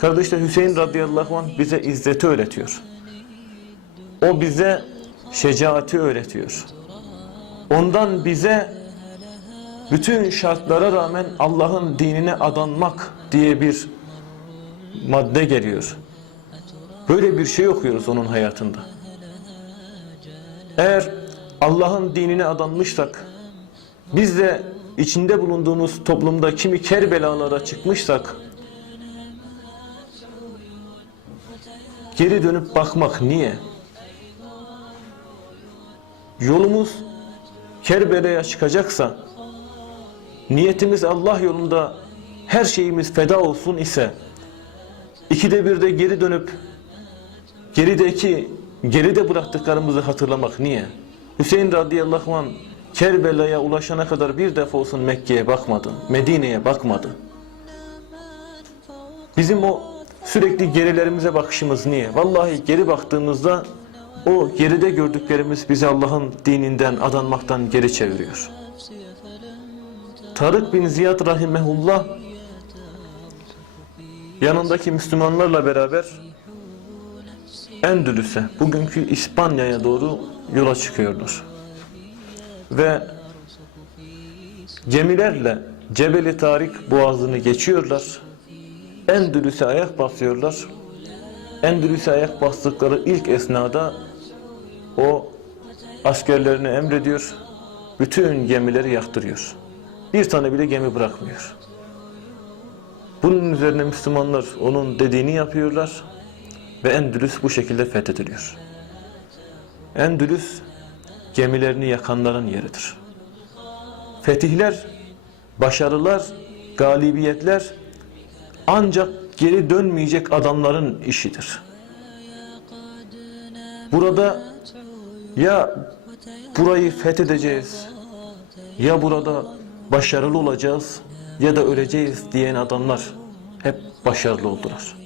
Kardeşler Hüseyin radıyallahu anh bize izzeti öğretiyor. O bize şecaati öğretiyor. Ondan bize bütün şartlara rağmen Allah'ın dinine adanmak diye bir madde geliyor. Böyle bir şey okuyoruz onun hayatında. Eğer Allah'ın dinine adanmışsak, biz de içinde bulunduğumuz toplumda kimi kerbelalara çıkmışsak, geri dönüp bakmak niye? Yolumuz Kerbela'ya çıkacaksa, niyetimiz Allah yolunda her şeyimiz feda olsun ise, ikide bir de geri dönüp gerideki geride bıraktıklarımızı hatırlamak niye? Hüseyin radıyallahu anh Kerbela'ya ulaşana kadar bir defa olsun Mekke'ye bakmadı, Medine'ye bakmadı. Bizim o sürekli gerilerimize bakışımız niye? Vallahi geri baktığımızda o geride gördüklerimiz bizi Allah'ın dininden adanmaktan geri çeviriyor. Tarık bin Ziyad rahimehullah yanındaki Müslümanlarla beraber Endülüs'e, bugünkü İspanya'ya doğru yola çıkıyorlar. Ve gemilerle Cebeli Tarik boğazını geçiyorlar. Endülüs'e ayak basıyorlar. Endülüs'e ayak bastıkları ilk esnada o askerlerine emrediyor. Bütün gemileri yaktırıyor. Bir tane bile gemi bırakmıyor. Bunun üzerine Müslümanlar onun dediğini yapıyorlar ve Endülüs bu şekilde fethediliyor. Endülüs gemilerini yakanların yeridir. Fetihler, başarılar, galibiyetler ancak geri dönmeyecek adamların işidir. Burada ya burayı fethedeceğiz ya burada başarılı olacağız ya da öleceğiz diyen adamlar hep başarılı oldular.